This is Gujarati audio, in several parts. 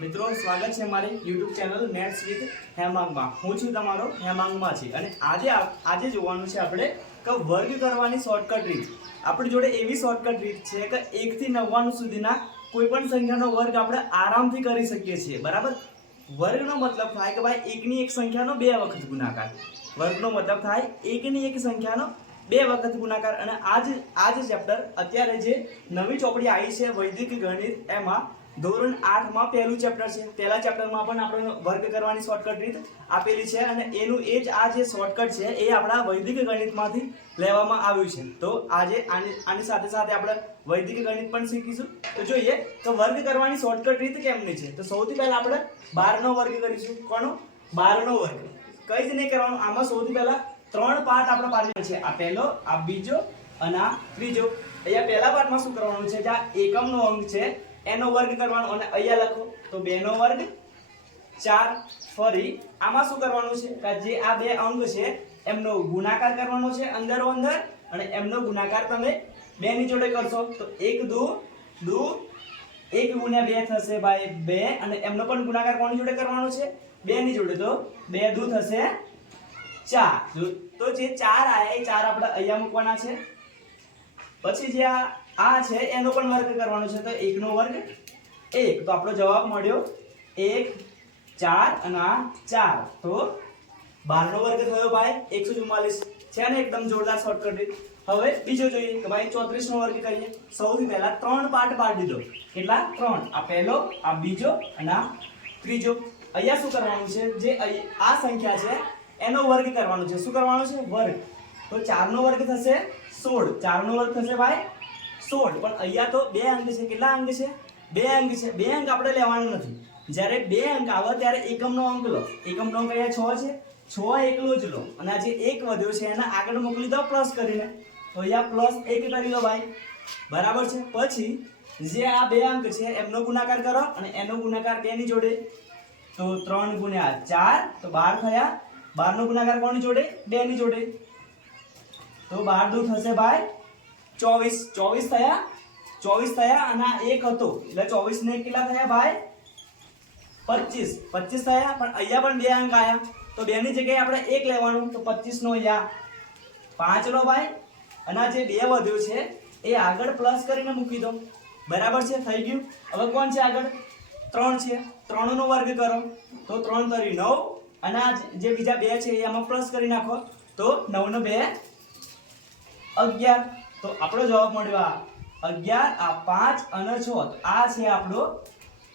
મિત્રો, સ્વાગત છે મારી યુટ્યુબ ચેનલ નેટ્સ વિથ હેમાંગમાં. હું છું તમારો હેમાંગમાં છે. અને આજે આજે જોવાનું છે આપણે કે વર્ગ કરવાની શોર્ટકટ રીત. આપણી જોડે એવી શોર્ટકટ રીત છે કે એકથી નવ્વાણું સુધીના કોઈ પણ સંખ્યાનો વર્ગ આપણે આરામથી કરી શકીએ છીએ. બરાબર? વર્ગનો મતલબ થાય કે ભાઈ એકની એક સંખ્યાનો બે વખત ગુણાકાર. વર્ગનો મતલબ થાય એકની એક સંખ્યાનો બે વખત ગુણાકાર. અને આજ આજ ચેપ્ટર અત્યારે જે નવી ચોપડી આવી છે વૈદિક ગણિત, એમાં ધોરણ આઠમાં પહેલું ચેપ્ટર છે. પહેલા ચેપ્ટરમાં પણ આપણે વર્ગ કરવાની શોર્ટકટ રીત આપેલી છે અને એનું એ જ આ જે શોર્ટકટ છે એ આપણા વૈદિક ગણિતમાંથી લેવામાં આવ્યું છે. તો આજે આની આની સાથે સાથે આપણે વૈદિક ગણિત પણ શીખીશું. તો જોઈએ, તો વર્ગ કરવાની શોર્ટકટ રીત કેમની છે? તો સૌથી પહેલા આપણે બારનો વર્ગ કરીશું. કોનો? બારનો વર્ગ. કઈ જ નહીં કરવાનું. આમાં સૌથી પહેલા ત્રણ પાર્ટ આપણા પાસે છે આ પહેલો, આ બીજો અને આ ત્રીજો. અહીંયા પહેલા પાર્ટમાં શું કરવાનું છે? જે આ એકમનો અંક છે એનો વર્ગ કરવાનો અને અહીંયા લખો. તો બેનો વર્ગ ચાર. ફરી આમાં શું કરવાનું છે? કે જે આ બે અંક છે, એમનો ગુણાકાર કરવાનો છે અંદરો અંદર અને એમનો ગુણાકાર તમે બેની જોડે કરશો. તો એક દુ દુ, એક ગુણ્યા બે થશે ભાઈ બે અને એમનો પણ ગુણાકાર કોની જોડે કરવાનો છે? બે ની જોડે. તો બે દુ થશે ચાર. તો જે ચાર આયા એ ચાર આપણે અહીંયા મૂકવાના છે. પછી જે આ આ છે, એનો પણ વર્ગ કરવાનો છે, તો એકનો વર્ગ એક. તો આપણો જવાબ મળ્યો એક, ચાર અને આ ચાર. તો બારનો વર્ગ થયો ભાઈ એકસો ચુમ્માલીસ છે ને એકદમ જોરદાર શોર્ટકટ હવે બીજો જોઈએ કે ભાઈ ચોત્રીસ નો વર્ગ કરીએ. સૌથી પહેલા ત્રણ પાર્ટ પાડી દીધો. કેટલા? ત્રણ. આ પહેલો, આ બીજો અને આ ત્રીજો. અહીંયા શું કરવાનું છે? જે આ સંખ્યા છે, એનો વર્ગ કરવાનો છે. શું કરવાનો છે? વર્ગ. તો ચારનો વર્ગ થશે સોળ. ચારનો વર્ગ થશે ભાઈ સોળ પણ અહીંયા તો બે અંક છે. કેટલા અંક છે? બે અંક છે. બે અંક આપણે લેવાનો નથી. જ્યારે બે અંક આવે ત્યારે એકમનો અંક લો. એકમનો અંક અહીંયા છ છે. છ એકલો જ લો. અને આ જે એક વધ્યો છે, એના આગળ મોકલી દો પ્લસ કરીને. તો અહીંયા પ્લસ એક કરી દો ભાઈ. બરાબર છે? પછી જે આ બે અંક છે, એમનો ગુણાકાર કરો અને એનો ગુણાકાર બે ની જોડે? તો ત્રણ ગુણ્યા ચાર, તો બાર થયા. બારનો ગુણાકાર કોની જોડે? બે ની જોડે. તો બાર દૂર થશે ભાઈ. ચોવીસ ચોવીસ થયા ચોવીસ થયા અને આ એક હતો. એટલે ચોવીસ ને કેટલા થયા ભાઈ? પચીસ. પચીસ થયા, પણ અહીંયા પણ બે અંક આવ્યા તો બે ની જગ્યાએ આપણે એક લેવાનું, તો પચીસ નો અહીંયા પાંચ લો ભાઈ. અને આ જે બે વધ્યો છે, એ આગળ પ્લસ કરીને મૂકી દો. બરાબર છે? થઈ ગયું? હવે કોણ છે આગળ? ત્રણ છે. ત્રણનો વર્ગ કરો. તો ત્રણ તરી નવ. અને આ જે બીજા બે છે, એ આમાં પ્લસ કરી નાખો. તો નવનો બે અગિયાર. તો આપણો જવાબ મળ્યો આ અગિયાર, આ પાંચ અને છ આ છે આપણો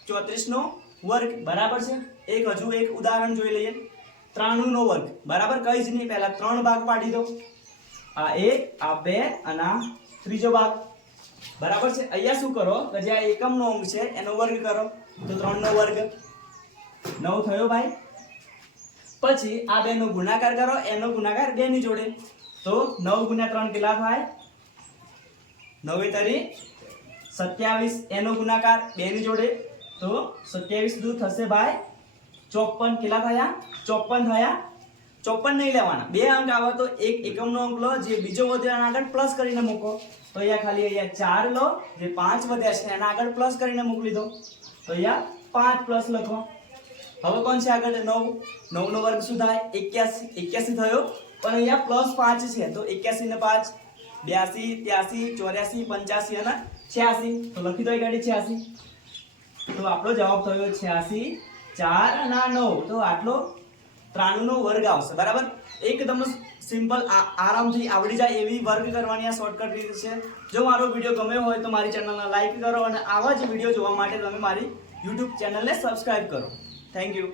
ચોત્રીસનો વર્ગ. બરાબર છે? એક હજુ એક ઉદાહરણ જોઈ લઈએ. ત્રાણુંનો વર્ગ. બરાબર? કઈ જ નહીં. પહેલા ત્રણ ભાગ પાડી દો. આ એક, આ બે અને આ ત્રીજો ભાગ. બરાબર છે? અહીંયા શું કરો? કે જે આ એકમનો અંક છે. એનો વર્ગ કરો. તો ત્રણનો વર્ગ. નવ થયો ભાઈ. પછી આ બેનો ગુણાકાર કરો. એનો ગુણાકાર બે ની જોડે. તો નવ ગુણ્યા ત્રણ કેટલા થાય? નવે તરી સત્યાવીસ એનો ગુણાકાર બે ની જોડે. તો સત્યાવીસ દૂર થશે ભાઈ ચોપન. કેટલા થયા? ચોપન થયા? ચોપન નહીં લેવાના. બે અંક આવે તો એક એકમનો અંક લો, જે બીજો વધ્યો એના આગળ પ્લસ કરીને મૂકો. તો અહીંયા ખાલી અહીંયા ચાર લો, જે પાંચ વધ્યા છે એના આગળ પ્લસ કરીને મોકલી દો તો અહીંયા પાંચ પ્લસ લખો. હવે કોણ છે આગળ? નવ. નવનો વર્ગ શું થાય? એક્યાસી. એક્યાસી થયો. પણ અહીંયા પ્લસ પાંચ છે. તો એક્યાસી ને પાંચ. બ્યાસી, ત્યાસી, ચોર્યાસી, પંચ્યાસી અને છ્યાસી. તો લખી દો ગાડી છ્યાસી. તો આપણો જવાબ થયો છ્યાસી, ચાર અને નવ. તો આટલો ત્રાણુંનો વર્ગ આવશે, બરાબર? એકદમ સિમ્પલ આરામથી આવડી જાય એવી વર્ગ કરવાની આ શોર્ટકટ રીત છે. જો મારો વીડિયો ગમ્યો હોય તો મારી ચેનલને લાઈક કરો અને આવા જ વીડિયો જોવા માટે તમે મારી યુટ્યુબ ચેનલને સબસ્ક્રાઈબ કરો. Thank you